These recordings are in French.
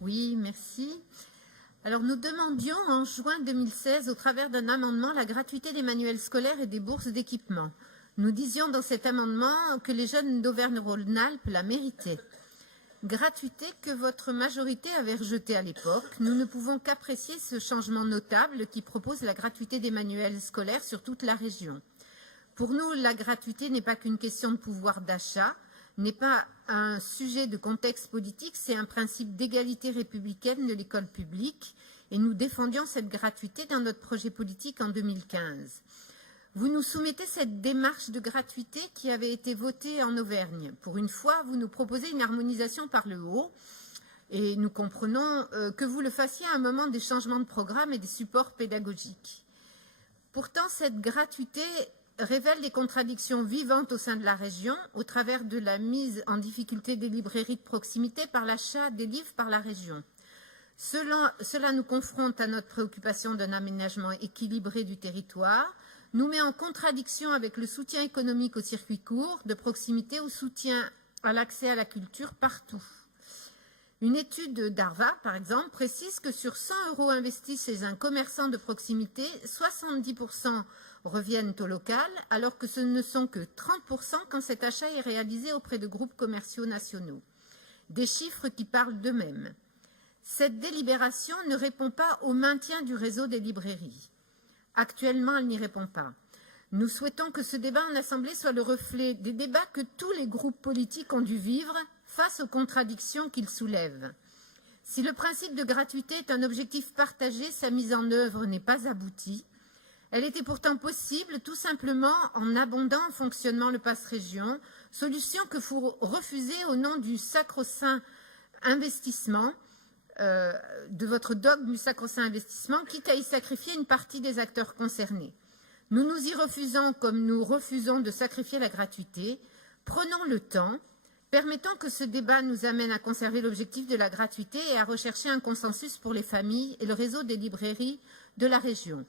Oui, merci. Alors, nous demandions en juin 2016, au travers d'un amendement, la gratuité des manuels scolaires et des bourses d'équipement. Nous disions dans cet amendement que les jeunes d'Auvergne-Rhône-Alpes la méritaient. Gratuité que votre majorité avait rejetée à l'époque. Nous ne pouvons qu'apprécier ce changement notable qui propose la gratuité des manuels scolaires sur toute la région. Pour nous, la gratuité n'est pas qu'une question de pouvoir d'achat, n'est pas un sujet de contexte politique, c'est un principe d'égalité républicaine de l'école publique et nous défendions cette gratuité dans notre projet politique en 2015. Vous nous soumettez cette démarche de gratuité qui avait été votée en Auvergne. Pour une fois, vous nous proposez une harmonisation par le haut et nous comprenons que vous le fassiez à un moment des changements de programme et des supports pédagogiques. Pourtant, cette gratuité révèle des contradictions vivantes au sein de la région au travers de la mise en difficulté des librairies de proximité par l'achat des livres par la région. Cela nous confronte à notre préoccupation d'un aménagement équilibré du territoire, nous met en contradiction avec le soutien économique aux circuits courts, de proximité, au soutien à l'accès à la culture partout. Une étude d'Arva, par exemple, précise que sur 100 € investis chez un commerçant de proximité, 70% reviennent au local, alors que ce ne sont que 30% quand cet achat est réalisé auprès de groupes commerciaux nationaux. Des chiffres qui parlent d'eux-mêmes. Cette délibération ne répond pas au maintien du réseau des librairies. Actuellement, elle n'y répond pas. Nous souhaitons que ce débat en Assemblée soit le reflet des débats que tous les groupes politiques ont dû vivre face aux contradictions qu'il soulève. Si le principe de gratuité est un objectif partagé, sa mise en œuvre n'est pas aboutie. Elle était pourtant possible tout simplement en abondant en fonctionnement le pass région, solution que vous refusez au nom du sacro-saint investissement, de votre dogme du sacro-saint investissement, quitte à y sacrifier une partie des acteurs concernés. Nous nous y refusons comme nous refusons de sacrifier la gratuité. Prenons le temps, permettons que ce débat nous amène à conserver l'objectif de la gratuité et à rechercher un consensus pour les familles et le réseau des librairies de la région.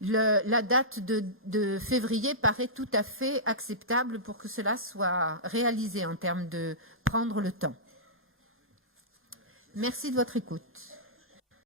La date de février paraît tout à fait acceptable pour que cela soit réalisé en termes de prendre le temps. Merci de votre écoute.